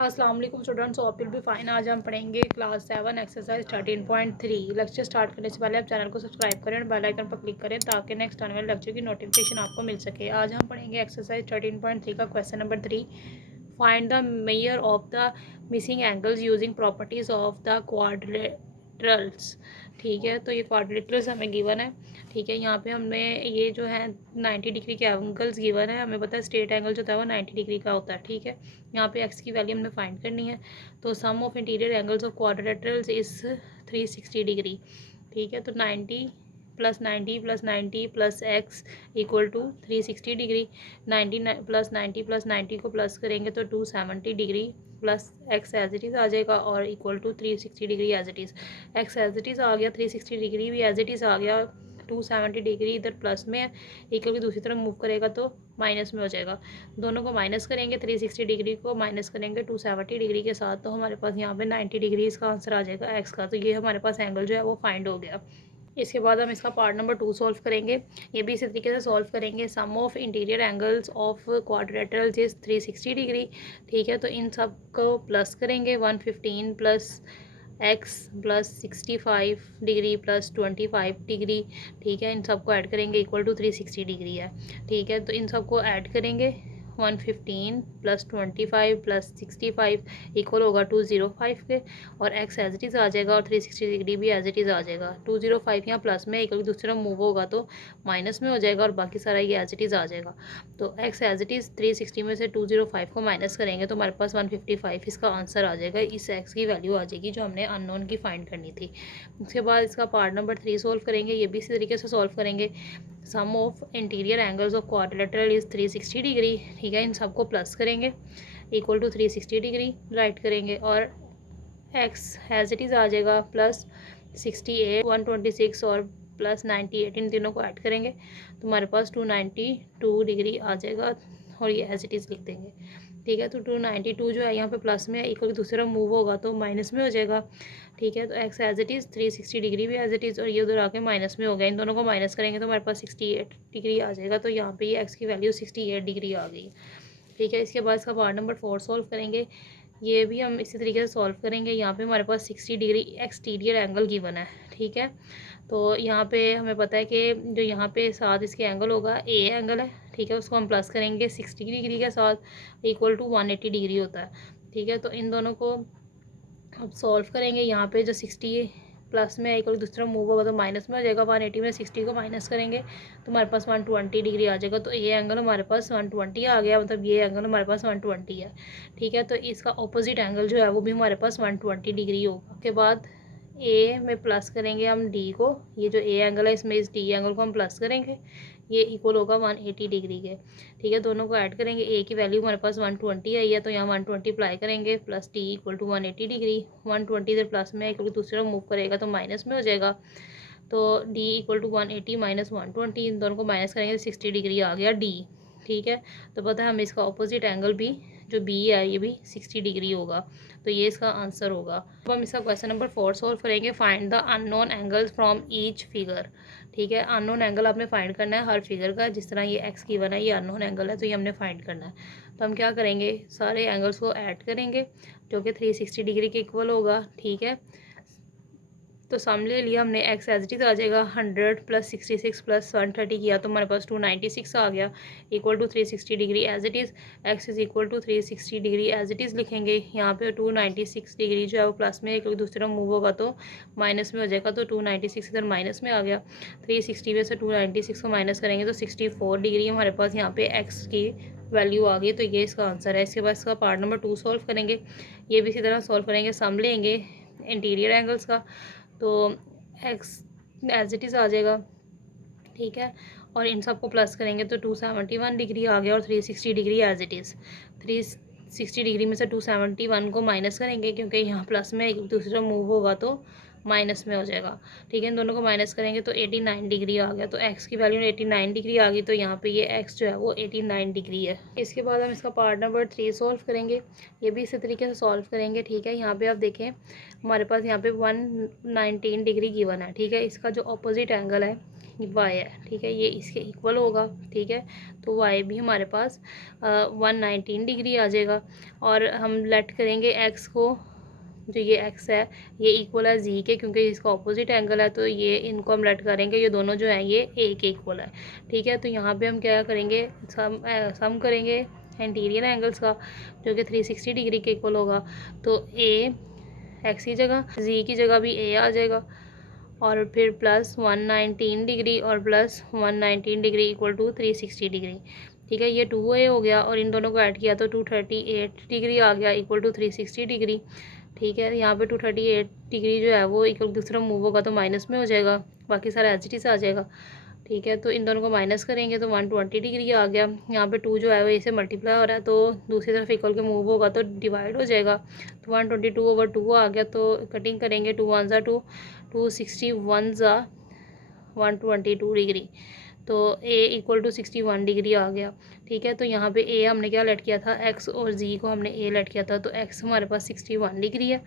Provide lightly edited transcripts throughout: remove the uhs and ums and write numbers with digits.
अस्सलाम वालेकुम students, hope will be fine. आज हम पढ़ेंगे क्लास 7 एक्सरसाइज 13.3। लेक्चर स्टार्ट करने से पहले आप चैनल को सब्सक्राइब करें और बेल आइकन पर क्लिक करें ताकि नेक्स्ट आने वाले लेक्चर की नोटिफिकेशन आपको मिल सके। आज हम पढ़ेंगे एक्सरसाइज 13.3 का question number 3। Find the measure of the missing angles using properties of the quadrilaterals. ठीक है, तो ये क्वाड्रिलेटरल्स हमें गिवन है। ठीक है, यहाँ पे हमें ये जो है 90 डिग्री के एंगल्स गिवन है। हमें पता है स्ट्रेट एंगल जो होता है वो 90 डिग्री का होता है। ठीक है, यहाँ पे एक्स की वैल्यू हमने फाइंड करनी है। तो sum of interior angles of quadrilaterals is 360 degree. ठीक है, तो 90 plus 90 plus 90 plus x equal to 360 degree. 90 plus 90 plus 90 को प्लस करेंगे तो 270 degree plus x as it is आ जाएगा और equal to 360 degree as it is. X as it is आ गया, 360 डिग्री भी एज इट इज़ आ गया। 270 डिग्री इधर प्लस में है, इक्वल की दूसरी तरफ मूव करेगा तो माइनस में हो जाएगा। दोनों को माइनस करेंगे, 360 डिग्री को माइनस करेंगे 270 डिग्री के साथ, तो हमारे पास यहाँ पे 90 डिग्री इसका आंसर आ जाएगा एक्स का। तो ये हमारे पास एंगल जो है वो फाइंड हो गया। इसके बाद हम इसका पार्ट नंबर 2 सॉल्व करेंगे। ये भी इसी तरीके से सॉल्व करेंगे। Sum of interior angles of quadrilaterals is 360 degree. ठीक है, तो इन सब को प्लस करेंगे। 115 plus x plus 65 degree plus 25 degree. ठीक है, इन सबको ऐड करेंगे इक्वल टू 360 डिग्री है। ठीक है, तो इन सबको ऐड करेंगे। 115 प्लस 25 प्लस 65 इक्वल होगा 205 के, और एक्स एज इट इज़ आ जाएगा और 360 डिग्री भी एज इट इज़ आ जाएगा। 205 यहाँ प्लस में, इक्वल दूसरी तरफ मूव होगा तो माइनस में हो जाएगा और बाकी सारा ये एज इट इज़ आ जाएगा। तो एक्स एज इट इज़ 360 में से 205 को माइनस करेंगे तो हमारे पास 155 इसका आंसर आ जाएगा। इस एक्स की वैल्यू आ जाएगी जो हमने अननोन की फाइंड करनी थी। उसके बाद इसका पार्ट नंबर 3 सॉल्व करेंगे। ये भी इसी तरीके से सॉल्व करेंगे। Sum of interior angles of quadrilateral is 360 degree. ठीक है, इन सबको प्लस करेंगे इक्वल टू 360 डिग्री राइट करेंगे और एक्स एज इट इज़ आ जाएगा प्लस 68 126 और प्लस 98, इन तीनों को ऐड करेंगे तो हमारे पास 292 डिग्री आ जाएगा और ये एज इट इज़ लिख देंगे। ठीक है, तो 292 जो है यहाँ पे प्लस में इक्वल दूसरा मूव होगा तो माइनस में हो जाएगा। ठीक है, तो x as it is 360 degree भी एज इट इज़ और ये उधर आके माइनस में हो गया। इन दोनों को माइनस करेंगे तो हमारे पास 68 डिग्री आ जाएगा। तो यहाँ पे ये एक्स की वैल्यू 68 डिग्री आ गई। ठीक है, इसके बाद इसका पार्ट नंबर 4 सॉल्व करेंगे। ये भी हम इसी तरीके से सॉल्व करेंगे। यहाँ पे हमारे पास 60 डिग्री एक्सटीरियर एंगल गिवन है। ठीक है, तो यहाँ पे हमें पता है कि जो यहाँ पे साथ इसके एंगल होगा ए एंगल है। ठीक है, उसको हम प्लस करेंगे 60 डिग्री के साथ इक्वल टू 180 डिग्री होता है। ठीक है, तो इन दोनों को अब सॉल्व करेंगे। यहाँ पे जो 60 प्लस में इक्वल दूसरा मूव होगा तो माइनस में हो जाएगा। 180 में 60 को माइनस करेंगे तो हमारे पास 120 डिग्री आ जाएगा। तो ये एंगल हमारे पास 120 आ गया, मतलब ये एंगल हमारे पास 120 है। ठीक है, तो इसका ऑपोजिट एंगल जो है वो भी हमारे पास 120 डिग्री होगा। उसके बाद ए में प्लस करेंगे हम डी को। ये जो ए एंगल है इसमें इस डी एंगल को हम प्लस करेंगे, ये इक्वल होगा 180 डिग्री के। ठीक है, दोनों को ऐड करेंगे। ए की वैल्यू हमारे पास 120 आई है तो यहाँ 120 अप्लाई करेंगे plus D equal to 180 degree. 120 इधर प्लस में इक्वल दूसरा मूव करेगा तो माइनस में हो जाएगा। तो डी इक्वल टू 180 माइनस 120, इन दोनों को माइनस करेंगे तो 60 डिग्री आ गया डी। ठीक है, तो पता है हमें इसका ऑपोजिट एंगल भी जो बी है ये भी 60 डिग्री होगा। तो ये इसका आंसर होगा। अब हम इसका क्वेश्चन नंबर 4 सॉल्व करेंगे। Find the unknown angles from each figure. ठीक है, अननोन एंगल आपने फाइंड करना है हर फिगर का। जिस तरह ये एक्स की बना है ये अननोन एंगल है तो ये हमने फाइंड करना है। तो हम क्या करेंगे, सारे एंगल्स को ऐड करेंगे जो कि 360 डिग्री के इक्वल होगा। ठीक है, तो सम ले लिया हमने। एक्स एज इट इज़ आ जाएगा 100 प्लस 66 प्लस 130 किया तो हमारे पास 296 आ गया equal to 360 degree as it is. X is equal to 360 degree as it is लिखेंगे। यहाँ पे 296 डिग्री जो है वो प्लस में, क्योंकि दूसरा मूव होगा तो माइनस में हो जाएगा। तो 296 इधर माइनस में आ गया। 360 में से 296 को माइनस करेंगे तो 64 डिग्री हमारे पास यहाँ पे एक्स की वैल्यू आ गई। तो ये इसका आंसर है। इसके बाद इसका पार्ट नंबर 2 सॉल्व करेंगे। ये भी इसी तरह सॉल्व करेंगे। सम लेंगे इंटीरियर एंगल्स का, तो एक्स एज इट इज़ आ जाएगा। ठीक है, और इन सबको प्लस करेंगे तो 271 डिग्री आ गया और 360 degree as it is. 360 degree में से 271 को माइनस करेंगे क्योंकि यहाँ प्लस में एक दूसरा मूव होगा तो माइनस में हो जाएगा। ठीक है, इन दोनों को माइनस करेंगे तो 89 डिग्री आ गया। तो एक्स की वैल्यू 89 डिग्री आ गई तो यहाँ पे ये एक्स जो है वो 89 डिग्री है। इसके बाद हम इसका पार्ट नंबर 3 सॉल्व करेंगे। ये भी इसी तरीके से सॉल्व करेंगे। ठीक है, यहाँ पे आप देखें हमारे पास यहाँ पे 119 डिग्री गिवन है। ठीक है, इसका जो अपोजिट एंगल है वाई है, ठीक है, ये इसके इक्वल होगा, ठीक है। तो वाई भी हमारे पास 119 डिग्री आ जाएगा। और हम लेट करेंगे एक्स को, जो ये एक्स है ये इक्वल है जी के, क्योंकि इसका ऑपोजिट एंगल है, तो ये इनको हम लेट करेंगे, ये दोनों जो हैं ये ए के इक्वल है, ठीक है। तो यहाँ पे हम क्या करेंगे, सम करेंगे इंटीरियर एंगल्स का, जो कि 360 डिग्री के इक्वल होगा। तो ए एक्स की जगह, जी की जगह भी ए आ जाएगा, और फिर प्लस 119 डिग्री और plus 119 degree equal to 360 degree, ठीक है। ये 2a हो गया, और इन दोनों को ऐड किया तो 238 डिग्री आ गया इक्वल टू 360 डिग्री, ठीक है। यहाँ पे 238 डिग्री जो है वो इक्वल दूसरा मूव होगा तो माइनस में हो जाएगा, बाकी सारा एच डी से आ जाएगा, ठीक है। तो इन दोनों को माइनस करेंगे तो 120 डिग्री आ गया। यहाँ पे 2 जो है वो इसे मल्टीप्लाई हो रहा है, तो दूसरी तरफ इक्वल के मूव होगा तो डिवाइड हो जाएगा, तो 122/2 आ गया। तो कटिंग करेंगे, 2 1 ज़ा 2, 261 ज़ा 122 डिग्री, तो ए इक्वल टू 61 डिग्री आ गया, ठीक है। तो यहाँ पे ए हमने क्या लेट किया था, एक्स, और जी को हमने ए लेट किया था, तो एक्स हमारे पास 61 डिग्री है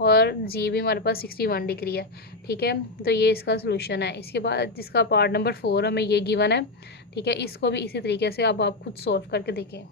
और जी भी हमारे पास 61 डिग्री है, ठीक है। तो ये इसका सोल्यूशन है। इसके बाद जिसका पार्ट नंबर 4 हमें ये गिवन है, ठीक है, इसको भी इसी तरीके से अब आप खुद सॉल्व करके देखें।